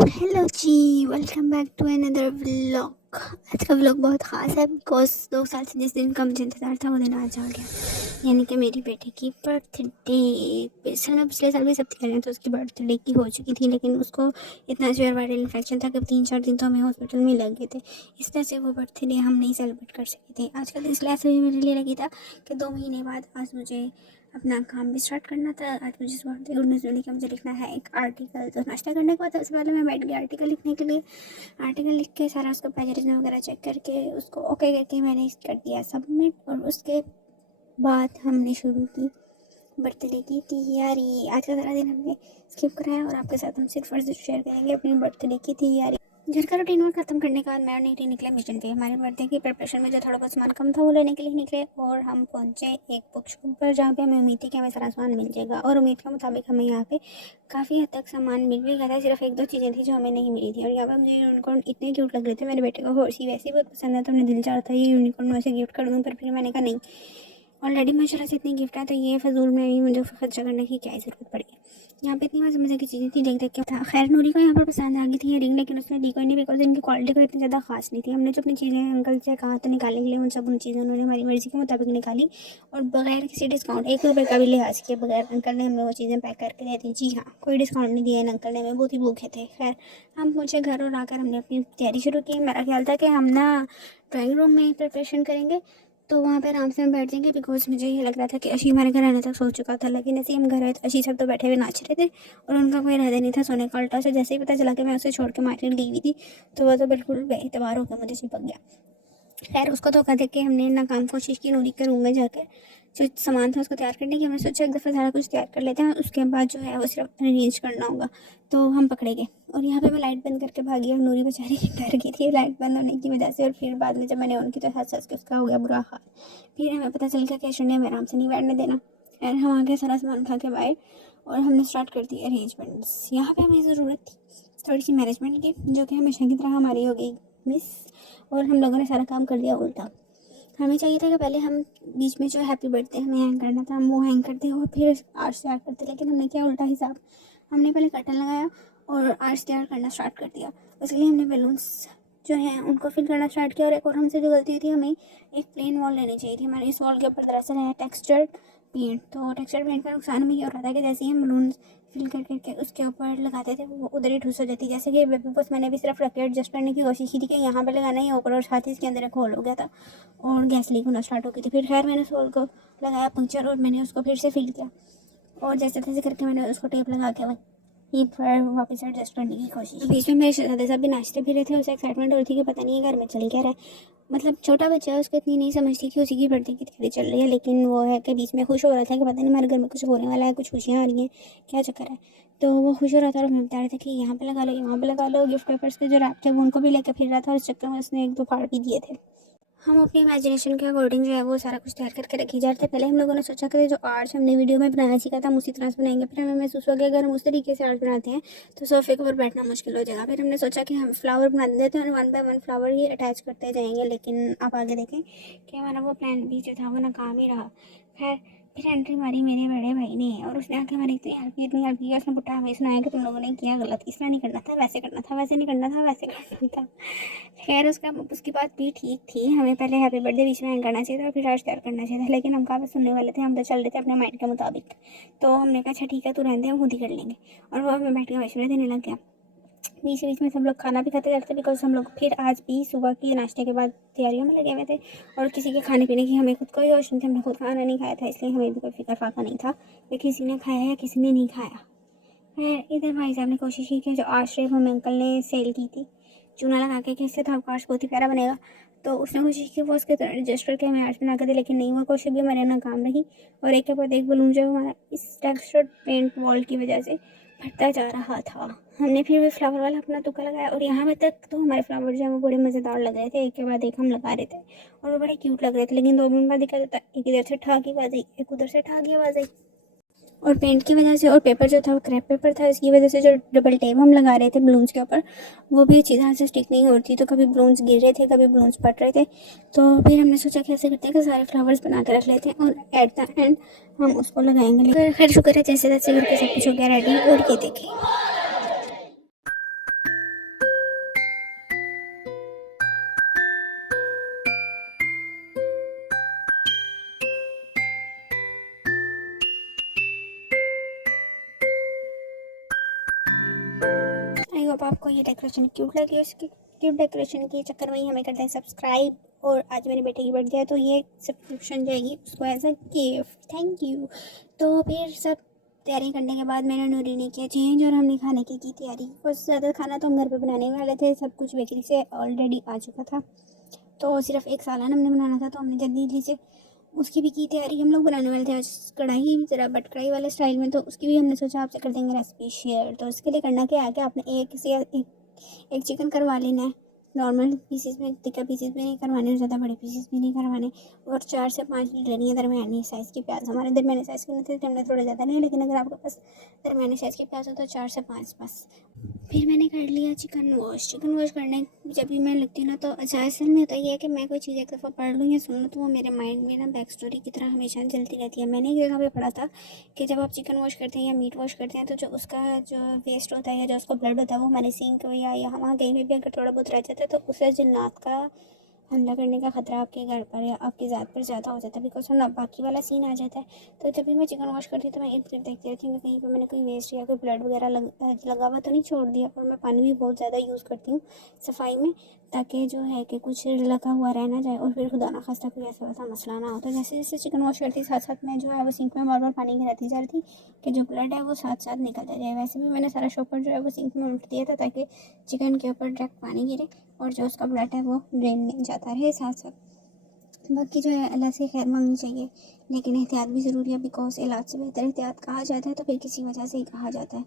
Hello ji, welcome back to another vlog. आज का vlog बहुत ख़ास है बिकॉज 2 साल से जिस दिन का मुझे इंतज़ार था वो दिन आज आ गया, यानी कि मेरी बेटी की बर्थडे। असल में पिछले साल भी सब कह रहे हैं तो उसकी बर्थडे की हो चुकी थी, लेकिन उसको इतना severe वायरल इन्फेक्शन था कि 3-4 दिन तो हमें हॉस्पिटल में लग गए थे। इस तरह से वो बर्थडे हम नहीं सेलिब्रेट कर सके थे। आज का दिन इसलिए ऐसे भी मेरे लिए लगी था कि 2 महीने बाद आज मुझे अपना काम भी स्टार्ट करना था। आज मुझे सुबह गुड न्यूज़ मिली कि मुझे लिखना है एक आर्टिकल। तो नाश्ता करने के बाद सबसे पहले मैं बैठ गई आर्टिकल लिखने के लिए। आर्टिकल लिख के सारा उसका प्लेजरिज्म वगैरह चेक करके उसको ओके करके मैंने कर दिया सबमिट। और उसके बाद हमने शुरू की बर्थडे की तैयारी। आज का सारा दिन हमने स्किप कराया और आपके साथ हम सिर्फ और सिर्फ शेयर करेंगे अपनी बर्थडे की तैयारी। घर का रूटीन वर्क खत्म करने के बाद मैं और नीति निकले मिशन पे। हमारे बर्थडे की प्रिपरेशन में जो थोड़ा बहुत सामान कम था वो लेने के लिए निकले और हम पहुंचे एक बुक शॉप पर जहाँ पे हमें उम्मीद थी कि हमें सारा सामान मिल जाएगा। और उम्मीद के मुताबिक हमें यहाँ पे काफ़ी हद तक सामान मिल भी गया था। सिर्फ 1-2 चीज़ें थी जो हमें नहीं मिली थी। और यहाँ पे मुझे यूनिकॉर्न इतने क्यूट लग रहे थे। मेरे बेटे को हॉर्सी वैसे बहुत पसंद है तो हमने दिल चाहा था ये यूनिकॉर्न वैसे गिफ्ट कर दूँ, पर फिर मैंने कहा नहीं, ऑलरेडी माशाल्लाह से इतनी गिफ्ट है तो ये फजूल में भी मुझे खर्चा करने की क्या ज़रूरत पड़ी। यहाँ पे इतनी मज़े मज़े की चीज़ें थी, देख देख के था। खैर नूरी को यहाँ पर पसंद आ गई थी रिंग, लेकिन उसने दी कोई नहीं बिकॉज इनकी क्वालिटी कोई इतनी ज़्यादा खास नहीं थी। हमने जो अपनी चीज़ें अंकल से कहा था निकालने के लिए उन चीज़ें उन्होंने हमारी मर्ज़ी के मुताबिक निकाली और बगैर किसी डिस्काउंट 1 रुपये का भी लिहाज किए बगैर अंकल ने हमें वो चीज़ें पैक करके दे दी। जी हाँ, कोई डिस्काउंट नहीं दिया इन अंकल ने, हमें बहुत ही भूखे थे। खैर हम पहुँचे घर और आकर हमने अपनी तैयारी शुरू की। मेरा ख्याल था कि हम ना ड्राइंग रूम में प्रिपरेशन करेंगे तो वहाँ पे आराम से हम बैठ जाएंगे बिकॉज मुझे ये लग रहा था कि अशी हमारे घर आने तक सो चुका था। लेकिन ऐसे ही हम घर आए तो अशी सब तो बैठे हुए नाच रहे थे और उनका कोई रहता नहीं था सोने का। उल्टा से जैसे ही पता चला कि मैं उसे छोड़ के मार्केट गई हुई थी तो वह तो बिल्कुल बेएतबार होकर मुझे चिपक गया। खैर उसको धोखा दे के हमने नाकाम कोशिश की नूरी के रूम में जाकर जो सामान था उसको तैयार करने की। हमने सोचा एक दफ़ा सारा कुछ तैयार कर लेते हैं, उसके बाद जो है वो सिर्फ अरेंज करना होगा। तो हम पकड़े गए और यहाँ पे मैं लाइट बंद करके भागी और नूरी बेचारी डर गई थी लाइट बंद होने की वजह से। और फिर बाद में जब मैंने ऑन की तो हंस हंस के उसका हो गया बुरा हाल। फिर हमें पता चल गया कि ऐश्वर्या ने हमें आराम से नहीं बैठने देना। और हम आगे सारा सामान उठा के बाहर और हमने स्टार्ट कर दी अरेंजमेंट्स। यहाँ पे हमें ज़रूरत थी थोड़ी सी मैनेजमेंट की, जो कि हमेशा की तरह हमारी हो गई मिस। और हम लोगों ने सारा काम कर दिया उल्टा। हमें चाहिए था कि पहले हम बीच में जो हैप्पी बर्थडे हमें हैंग करना था हम वो हैंग करते और फिर आर्ट्स तैयार करते, लेकिन हमने किया उल्टा हिसाब। हमने पहले कर्टन लगाया और आर्ट्स तैयार करना स्टार्ट कर दिया। उसके लिए हमने बैलून्स जो हैं उनको फिल करना स्टार्ट किया। और एक और हमसे जो गलती थी, हमें एक प्लेन वॉल लेनी चाहिए थी। हमारे इस वॉल के ऊपर दरअसल है टेक्सचर्ड पेंट। तो टेक्सचर्ड पेंट का नुकसान हमें ये हो रहा था कि जैसे ही हम बलून फिल कर करके उसके ऊपर लगाते थे वो उधर ही ठुस हो जाती। जैसे कि बेबी बस मैंने भी सिर्फ रख के एडजस्ट करने की कोशिश की थी कि यहाँ पे लगाना ही ऊपर, और साथ ही इसके अंदर एक होल हो गया था और गैस लीक होना स्टार्ट हो गई थी। फिर खैर मैंने उस होल को लगाया पंक्चर और मैंने उसको फिर से फिल किया और जैसे तैसे करके मैंने उसको टेप लगा के ये फिर वापस एडजस्ट करने की कोशिश। बीच में मेरे शहजादे साहब भी नाचते भी रहे थे। उसे एक्साइटमेंट हो रही थी कि पता नहीं है घर में चल क्या रहा है। मतलब छोटा बच्चा है, उसको इतनी नहीं समझती कि उसी की बर्थडे की तैयारी चल रही है, लेकिन वो है कि बीच में खुश हो रहा था कि पता नहीं हमारे घर में कुछ होने वाला है, कुछ खुशियाँ आ रही हैं, क्या चक्कर है। तो वो खुश हो रहा था और हमें बता रहे थे कि यहाँ पे लगा लो, वहाँ पे लगा लो। गिफ्ट पेपर्स के जो रैप थे वो उनको भी लेकर फिर रहा था और इस चक्कर में उसने 1-2 फाड़ भी दिए थे। हम अपनी इमेजिनेशन के अकॉर्डिंग जो है वो सारा कुछ तैयार करके रखी जा रहे थे। पहले हम लोगों ने सोचा कि जो आर्ट्स हमने वीडियो में बनाना सीखा था हम उसी तरह से बनाएंगे। फिर हमें महसूस हो गया अगर हम उस तरीके से आर्ट बनाते हैं तो सोफे के ऊपर बैठना मुश्किल हो जाएगा। फिर हमने सोचा कि हम फ्लावर बना देते हैं और 1 बाय 1 फ्लावर ही अटैच करते जाएंगे। लेकिन आप आगे देखें कि हमारा वो प्लान भी जो था वो नाकाम ही रहा। खैर फिर एंट्री मारी मेरे बड़े भाई ने और उसने आके हमारी इतनी हेल्प की। उसने पुट्टा हमें सुनाया कि तुम लोगों ने किया गलत, इस तरह नहीं करना था, वैसे करना था, वैसे नहीं करना था, वैसे करना था। खैर उसकी बात भी ठीक थी। हमें पहले हैप्पी बर्थडे बीच में करना चाहिए था और फिर आज तैयार करना चाहिए था, लेकिन हम कहाँ पे सुनने वाले थे। हम तो चल रहे थे अपने माइंड के मुताबिक। तो हमने कहा अच्छा ठीक है तू रहने दे, हम खुद ही कर लेंगे। और वो हमें बैठ के मशवरे देने लग गया। बीच बीच में सब लोग खाना भी खाते जाते बिकॉज हम लोग फिर आज भी सुबह की नाश्ते के बाद तैयारियों में लगे हुए थे और किसी के खाने पीने की हमें खुद कोई होश नहीं थी। हमने खुद खाना नहीं खाया था, इसलिए हमें भी कोई फिक्र फाका नहीं था कि किसी ने खाया या किसी ने नहीं खाया। खैर इधर भाई साहब ने कोशिश की कि जो आश्रय हमें अंकल ने सेल की थी चूना लगा के इससे तो आपका आर्ट्स बहुत ही प्यारा बनेगा, तो उसने कोशिश की वो उसके एडजस्ट करके हमें आर्ट्स बना कर दे, लेकिन नहीं, वो कोशिश भी हमारे नाकाम रही। और एक के बाद एक बलून जो हमारा इस टेक्सचर्ड पेंट वॉल की वजह से फटता जा रहा था। हमने फिर भी फ्लावर वाला अपना तुक्का लगाया और यहाँ पे तक तो हमारे फ्लावर जो है वो बड़े मज़ेदार लग रहे थे। एक के बाद एक हम लगा रहे थे और वो बड़े क्यूट लग रहे थे, लेकिन 2 मिनट बाद दिखा देता एक इधर से ठा की आवाज़ आई, एक उधर से ठा की आवाज़ आई। और पेंट की वजह से और पेपर जो था वो क्रैप पेपर था, इसकी वजह से जो डबल टेप हम लगा रहे थे बलून्स के ऊपर वो भी अच्छी तरह से स्टिक नहीं होती। तो कभी बलून्स गिर रहे थे, कभी बलून्स फट रहे थे। तो फिर हमने सोचा कि ऐसे करते हैं कि सारे फ्लावर्स बना कर रख लेते हैं और एट द एंड हम उसको लगाएंगे। लेकिन खैर शुक्र है जैसे तैसे करके सब कुछ हो गया रेडी। और ये देखें होप आपको ये डेकोरेशन क्यूट लगी। उसकी क्यूट डेकोरेशन के चक्कर में ही हमें करते हैं सब्सक्राइब। और आज मेरे बेटे की बर्थडे है तो ये सब्सक्रिप्शन जाएगी उसको as a gift, thank you. तो फिर सब तैयारी करने के बाद मैंने नूरी ने किया चेंज और हमने खाने की तैयारी। कुछ ज़्यादा खाना तो हम घर पे बनाने वाले थे, सब कुछ बेकरी से ऑलरेडी आ चुका था, तो सिर्फ एक सालन हमने बनाना था, तो हमने जल्दी से उसकी भी की तैयारी। हम लोग बनाने वाले थे आज कढ़ाई ज़रा बट कढ़ाई वाले स्टाइल में, तो उसकी भी हमने सोचा आपसे कर देंगे रेसिपी शेयर। तो इसके लिए करना क्या है कि आपने एक चिकन करवा लेना है नॉर्मल पीसेस में, टिक्का पीसेस भी नहीं करवाने और ज़्यादा बड़े पीसेस भी नहीं करवाने। और 4 से 5 लेनी है दरमियानी साइज़ की प्याज। हमारे दरमियानी साइज़ की नहीं थे, हमने थोड़ा ज़्यादा नहीं, लेकिन अगर आपके पास दरमियानी साइज़ की प्याज हो तो 4 से 5 बस। फिर मैंने कर लिया चिकन वॉश करने जब भी मैं लगती हूँ ना, तो अच्छा असल में होता ये है कि मैं कोई चीज़ एक दफ़ा पढ़ लूँ या सुन लूँ तो वो मेरे माइंड में ना बैक स्टोरी की तरह हमेशा चलती रहती है। मैंने एक जगह पे पढ़ा था कि जब आप चिकन वॉश करते हैं या मीट वॉश करते हैं तो जो उसका जो वेस्ट होता है या जो उसका ब्लड होता है वो हमारे सिंक या यहाँ वहाँ कहीं पे भी अगर थोड़ा बहुत रह जाता है तो उससे जिन्नात का हमला करने का खतरा आपके घर पर या आपकी ज़ात पर ज़्यादा हो जाता है, बिकॉज हम बाकी वाला सीन आ जाता है। तो जब भी मैं चिकन वॉश करती हूँ तो मैं एक ट्रिप देखती रहती हूँ कि कहीं पर मैंने कोई वेस्ट या कोई ब्लड वगैरह लगा हुआ तो नहीं छोड़ दिया। और मैं पानी भी बहुत ज़्यादा यूज़ करती हूँ सफाई में, ताकि जो है कि कुछ लगा हुआ रह ना जाए और फिर खुदा ना खास्ता कोई ऐसा वैसा मसला ना हो। तो जैसे जैसे चिकन वॉश करती साथ साथ मैं जो है वो सिंक में बार बार पानी गिराती जा रही थी कि जो ब्लड है वो साथ साथ निकलता जाए। वैसे भी मैंने सारा शॉपर जो है वो सिंक में उल्ट दिया था ताकि चिकन के ऊपर डायरेक्ट पानी गिरे और जो उसका ब्लड है वो ड्रेन में जाता रहे साथ साथ। बाकी जो है अल्लाह से खैर मांगनी चाहिए, लेकिन एहतियात भी ज़रूरी है, बिकॉज इलाज से बेहतर एहतियात कहा जाता है तो फिर किसी वजह से ही कहा जाता है।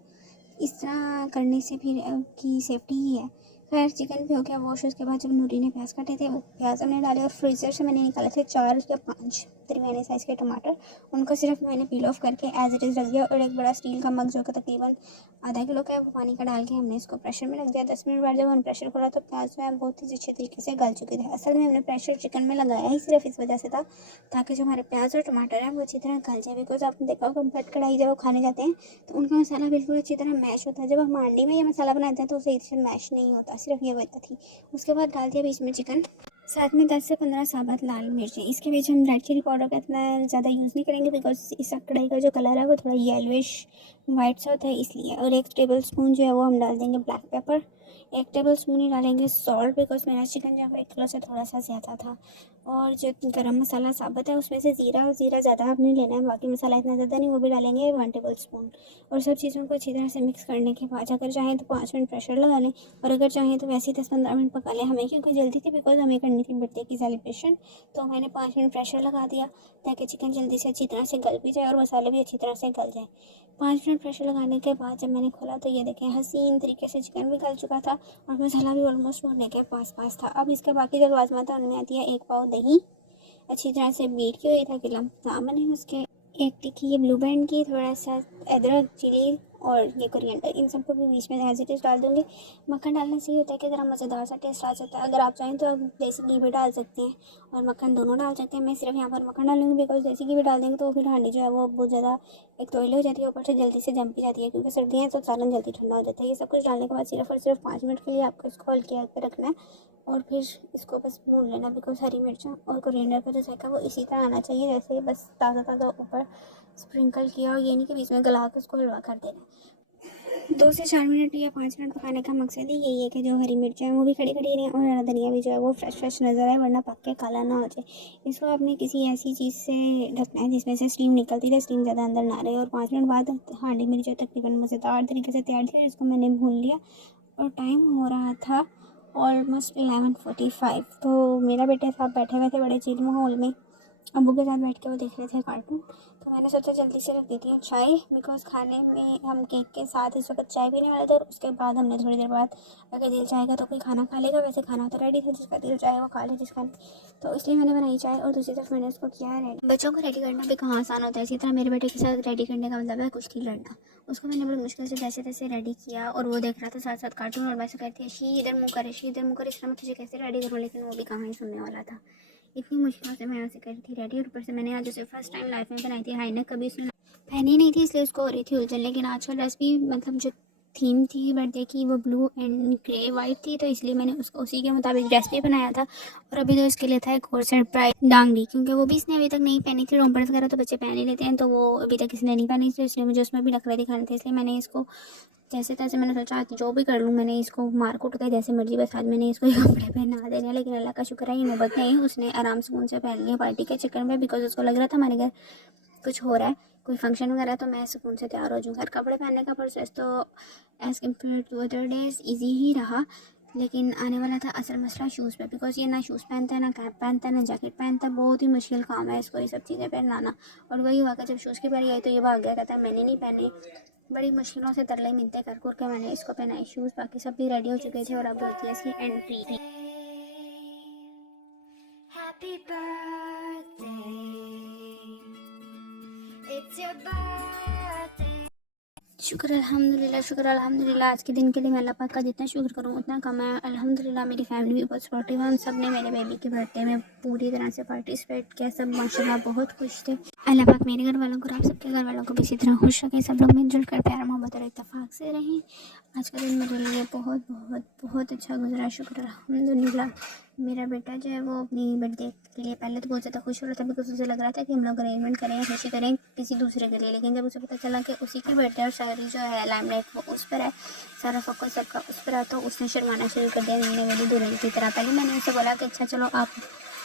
इस तरह करने से फिर की सेफ्टी ही है। खैर चिकन भी हो गया वॉश। उसके बाद जब नूरी ने प्याज काटे थे वो प्याज हमने डाले और फ्रीज़र से मैंने निकाले थे 4 या 5 दरमियाने साइज़ के टमाटर। उनको सिर्फ मैंने पील ऑफ करके एज इट इज़ रख दिया और एक बड़ा स्टील का मग जो का तकरीबन आधा किलो का है वो पानी का डाल के हमने इसको प्रेशर में रख दिया। 10 मिनट बाद जब हमने प्रेशर खोला तो प्याज जो है बहुत ही अच्छे तरीके से गल चुके थे। असल में हमने प्रेशर चिकन में लगाया ही सिर्फ इस वजह से था ताकि जो हमारे प्याज और टमाटर हैं वो अच्छी तरह गल जाए। बिकॉज आपने देखा होगा कंप्लीट कढ़ाई जब वो खाने जाते हैं तो उनका मसाला बिल्कुल अच्छी तरह मैश होता है। जब हम हांडी में ये मसाला बनाते हैं तो सही से मैश नहीं होता, सिर्फ ये वजह थी। उसके बाद डाल दिया बीच में चिकन, साथ में 10 से 15 साबुत लाल मिर्चें। इसके बीच हम रेड चिली पाउडर का इतना ज़्यादा यूज़ नहीं करेंगे बिकॉज इस कढ़ाई का जो कलर है वो थोड़ा येलोइश वाइट सा होता है इसलिए। और 1 टेबल स्पून जो है वो हम डाल देंगे ब्लैक पेपर। 1 टेबल स्पून ही डालेंगे सॉल्ट, बिकॉज मेरा चिकन जो है 1 किलो से थोड़ा सा ज़्यादा था। और जो गरम मसाला साबुत है उसमें से ज़ीरा ज़्यादा आपने लेना है, बाकी मसाला इतना ज़्यादा नहीं, वो भी डालेंगे 1 टेबल स्पून। और सब चीज़ों को अच्छी तरह से मिक्स करने के बाद अगर चाहें तो 5 मिनट प्रेशर लगा लें और अगर चाहें तो वैसे ही 10-15 मिनट पका लें। हमें क्योंकि जल्दी थी बिकॉज हमें करनी थी बर्थडे की सेलिब्रेशन, तो मैंने 5 मिनट प्रेशर लगा दिया ताकि चिकन जल्दी से अच्छी तरह से गल भी जाए और मसाले भी अच्छी तरह से गल जाए। 5 मिनट प्रेशर लगाने के बाद जब मैंने खोला तो ये देखें हसीन तरीके से चिकन भी गल चुका था और मसाला भी ऑलमोस्ट भुनने के पास था। अब इसके बाकी जो लाजमत है उनमें आती है 1 पाव दही अच्छी तरह से बीट की हुई ताकि लम्स ना बने उसके, 1 टिक्की ये ब्लू बैंड की, थोड़ा सा अदरक चिली और ये कोरिएंडर, इन सबको भी बीच में एज इट इज़ डाल दूँगी। मक्खन डालने से ये होता है कि ज़रा मज़ेदार सा टेस्ट आ जाता है। अगर आप चाहें तो आप देसी घी भी डाल सकते हैं और मक्खन दोनों डाल सकते हैं। मैं सिर्फ यहाँ पर मक्खन डालूँगी बिकॉज देसी घी भी डाल देंगे तो फिर हांडी जो है वो बहुत ज़्यादा एक तो ऑयली हो जाती है, ऊपर से जल्दी से जम भी जाती है क्योंकि सर्दियाँ हैं तो सालन जल्दी ठंडा हो जाता है। ये सब कुछ डालने के बाद सिर्फ और सिर्फ 5 मिनट के लिए आपको इसको हल्के आग पर रखना है और फिर इसको बस भून लेना। बिकॉज हरी मिर्चा और कोरिएंडर का जो जायका वो इसी तरह आना चाहिए जैसे बस ताज़ा ऊपर स्प्रिंकल किया, और ये नहीं कि बीच में गला के उसको हलवा कर देना। 2 से 4 मिनट या 5 मिनट पकाने का मकसद ही यही है कि जो हरी मिर्चें हैं वो भी खड़ी खड़ी रहें और हरा धनिया भी जो है वो फ्रेश नज़र आए, वरना पक के काला ना हो जाए। इसको आपने किसी ऐसी चीज़ से ढकना है जिसमें से स्टीम निकलती रहे, स्टीम ज़्यादा अंदर ना रहे। और 5 मिनट बाद हांडी मेरी जो तकरीबन मज़ेदार तरीके से तैयार थी, इसको मैंने भून लिया और टाइम हो रहा था ऑलमोस्ट 11:45। तो मेरा बेटे साहब बैठे हुए थे बड़े चिल माहौल में, अब्बू के साथ बैठ के वो देख रहे थे कार्टून। तो मैंने सोचा जल्दी से रख देती हूँ चाय, बिकॉज़ खाने में हम केक के साथ इस वक्त चाय पीने वाले थे और उसके बाद हमने थोड़ी देर बाद अगर दिल चाहेगा तो कोई खाना खा लेगा। वैसे खाना तो रेडी था, जिसका दिल चाहे वो खा ले जिसका नहीं। तो इसलिए मैंने बनाई चाय और दूसरी तरफ मैंने उसको किया रेडी। बच्चों को रेडी करना भी कहाँ आसान होता है, इसी तरह मेरे बेटे के साथ रेडी करने का मतलब है कुश्ती लड़ना। उसको मैंने बड़ी मुश्किल से जैसे तैसे रेडी किया और वो देख रहा था साथ साथ कार्टून और मैं से कहती है शी इधर मुँह करे, शी इधर मुँह करे, इस तरह मैं तुझे कैसे रेडी करूँ, लेकिन वो भी कहाँ ही सुनने वाला था। इतनी मुश्किल से मैं ऐसे करी थी रेडी, और ऊपर से मैंने आज उसे फर्स्ट टाइम लाइफ में बनाई थी हाई नेक, कभी उसने पहनी नहीं थी इसलिए उसको हो रही थी उलझन। लेकिन आज का ड्रेस भी मतलब जो थीम थी बर्थडे की वो ब्लू एंड ग्रे वाइट थी, तो इसलिए मैंने उसको उसी के मुताबिक ड्रेस भी बनाया था। और अभी तो इसके लिए था एक और सरप्राइज डांगडी, क्योंकि वो भी इसने अभी तक नहीं पहनी थी। रोम्पर्स वगैरह तो बच्चे पहन ही लेते हैं, तो वो अभी तक इसने नहीं पहनी थी, इसलिए मुझे उसमें भी नखरे दिखाने थे। इसलिए मैंने इसको जैसे तैसे मैंने सोचा जो भी कर लूँ, मैंने इसको मार कूट के जैसे मर्जी, बस आज मैंने इसको कपड़े पहना देने। लेकिन अल्लाह का शुक्र है ये नौबत नहीं, उसने आराम सुकून से पहन लिया पार्टी के चक्कर में, बिकॉज उसको लग रहा था हमारे घर कुछ हो रहा है, कोई फंक्शन वगैरह, तो मैं सुकून से तैयार हो जाऊँ। घर कपड़े पहनने का प्रोसेस तो as compare to other days easy ही रहा, लेकिन आने वाला था असल मसला शूज़ पे, बिकॉज ये ना शूज़ पहनता है, ना कैप पहनता है, ना जैकेट पहनता है। बहुत ही मुश्किल काम है इसको ये सब चीज़ें पहनाना। और वही हुआ कि जब शूज़ की बारी आई तो ये भाग गया, कहता है मैंने नहीं पहने। बड़ी मुश्किलों से तरले मिलते कर कर के मैंने इसको पहनाए शूज़। बाकी सब भी रेडी हो चुके थे और अब होती है इसकी entry. Happy birthday, it's your birthday। शुक्र अल्हम्दुलिल्लाह आज के दिन के लिए मैं अल्लाह पाक का जितना शुक्र करूँ उतना कम है। अल्हम्दुलिल्लाह मेरी फैमिली भी बहुत सपोर्टिव है, उन सब ने मेरे बेबी के बर्थडे में पूरी तरह से पार्टिसिपेट किया। सब माशाल्लाह बहुत खुश थे। अल्लाह पाक मेरे घर वालों को और आप सबके घर वालों को भी इसी तरह खुश रखें, सब लोग मिलजुल कर प्यार मोहब्बत और इत्तेफाक से रहें। आज का दिन मेरे लिए बहुत बहुत बहुत अच्छा गुजरा, शुक्र अल्हम्दुलिल्लाह। मेरा बेटा जो है वो अपनी बर्थडे के लिए पहले तो बहुत ज़्यादा खुश हो रहा था, बिकॉज उसे लग रहा था कि हम लोग अरेंजमेंट करें, खुशी करें किसी दूसरे के लिए। लेकिन जब उसे पता चला कि उसी की बर्थडे और सारी जो है लाइमलाइट वो उस पर है, सारा फोकस सबका उस पर है, तो उसने शर्माना शुरू कर दिया नई वाली दुल्हन की तरह। पहले मैंने उसे बोला कि अच्छा चलो आप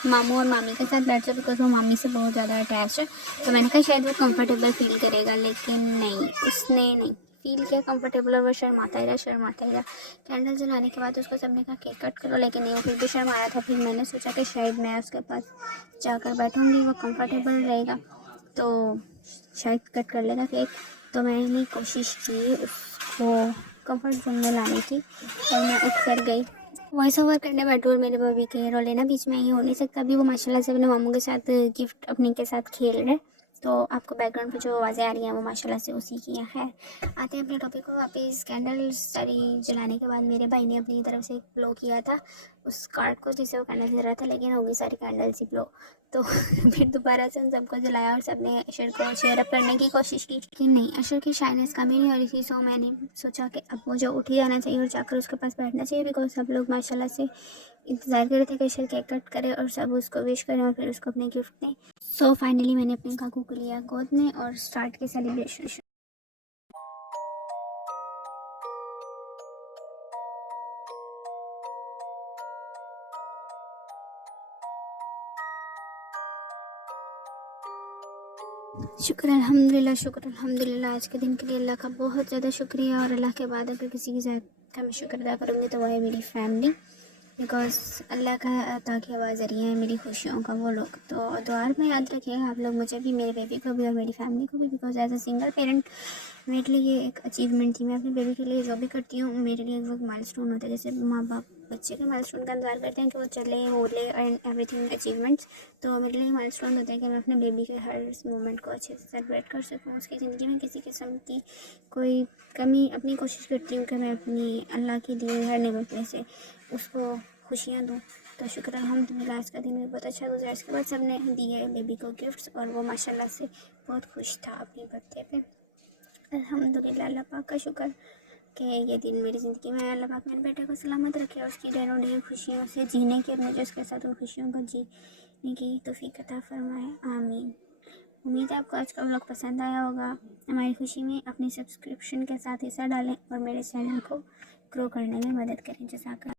मामू और मामी के साथ बैठ जाओ, बिकॉज वो मामी से बहुत ज़्यादा अटैच है, तो मैंने कहा शायद वो कंफर्टेबल फील करेगा। लेकिन नहीं, उसने नहीं फील किया कंफर्टेबल, और वो शर्माता ही रहा। कैंडल जलाने के बाद उसको सबने कहा केक कट करो, लेकिन नहीं, वो फिर भी शर्माया था। फिर मैंने सोचा कि शायद मैं उसके पास जाकर बैठूंगी, वो कंफर्टेबल रहेगा तो शायद कट कर लेगा केक। तो मैंने कोशिश की उसको कंफर्ट जोन में लाने की, और मैं उठ कर गई वॉइस ओवर करने बैठू, और मेरे बॉबी के रोले ना बीच में ये हो नहीं सकता। अभी वो माशाल्लाह से अपने मामू के साथ गिफ्ट अपने के साथ खेल रहे, तो आपको बैकग्राउंड पे जो आवाज़ें आ रही हैं वो माशाल्लाह से उसी की हैं। खैर आते हैं अपने टॉपिक को वापस। कैंडल सारी जलाने के बाद मेरे भाई ने अपनी तरफ से ब्लो किया था उस कार्ड को जिसे वो कैंडल जल रहा था, लेकिन हो गई सारी कैंडल्स ही ब्लो। तो फिर दोबारा से उन सबको जलाया और सबने अशर को शेयर अप करने की कोशिश की, लेकिन नहीं, अशर की शाइनेस कमी नहीं हो रही थी। सो मैंने सोचा कि अब मुझे उठ ही जाना चाहिए और जाकर उसके पास बैठना चाहिए, बिकॉज सब लोग माशाल्लाह से इंतज़ार कर रहे थे कि अशर केक कट करे और सब उसको विश करें और फिर उसको अपने गिफ्ट दें। सो फाइनली मैंने अपने काकू को लिया गोद में और स्टार्ट की सेलिब्रेशन। शुक्र अल्हम्दुलिल्लाह आज के दिन के लिए अल्लाह का बहुत ज़्यादा शुक्रिया। और अल्लाह के बाद अगर किसी की ज़्यादा का मैं शुक्र अदा करूँगी तो वह है मेरी फैमिली, बिकॉज़ अल्लाह का अता किया हुआ ज़रिया है मेरी खुशियों का वो लोग। तो दुआ में याद रखिएगा आप लोग मुझे भी, मेरे बेबी को भी और मेरी फैमिली को भी, because as a single parent मेरे लिए ये एक अचीवमेंट थी। मैं अपनी बेबी के लिए जो भी करती हूँ मेरे लिए वो माइलस्टोन होता है। जैसे माँ बाप बच्चे के माइलस्टोन का इंतज़ार करते हैं कि वो चले बोले एंड एवरीथिंग अचीवमेंट्स, तो मेरे लिए माइलस्टोन होता है कि मैं अपने बेबी के हर मोमेंट को अच्छे से सेलिब्रेट कर सकूँ, उसकी ज़िंदगी में किसी किस्म की कोई कमी अपनी कोशिश करती हूँ कि मैं अपनी अल्लाह की दी हुई हर नेमत में से उसको खुशियाँ दूँ। तो शुक्र अल्हम्दुलिल्लाह आज का दिन भी बहुत अच्छा गुजरा। इसके बाद सब ने दिए बेबी को गिफ्ट्स और वो माशाल्लाह से बहुत खुश था अपनी बर्थडे पे। अल्हम्दुलिल्लाह अल्लाह पाक का शुक्र कि ये दिन मेरी ज़िंदगी में है। अल्लाह पाक मेरे बेटे को सलामत रखे और उसकी डेरों डेर खुशियों से जीने की और मुझे उसके साथ उन खुशियों को जीने की तौफीक अता फरमाए, आमीन। उम्मीद है आपको आज का व्लॉग पसंद आया होगा। हमारी खुशी में अपनी सब्सक्रिप्शन के साथ हिस्सा डालें और मेरे चैनल को ग्रो करने में मदद करें। जज़ाकल्लाह।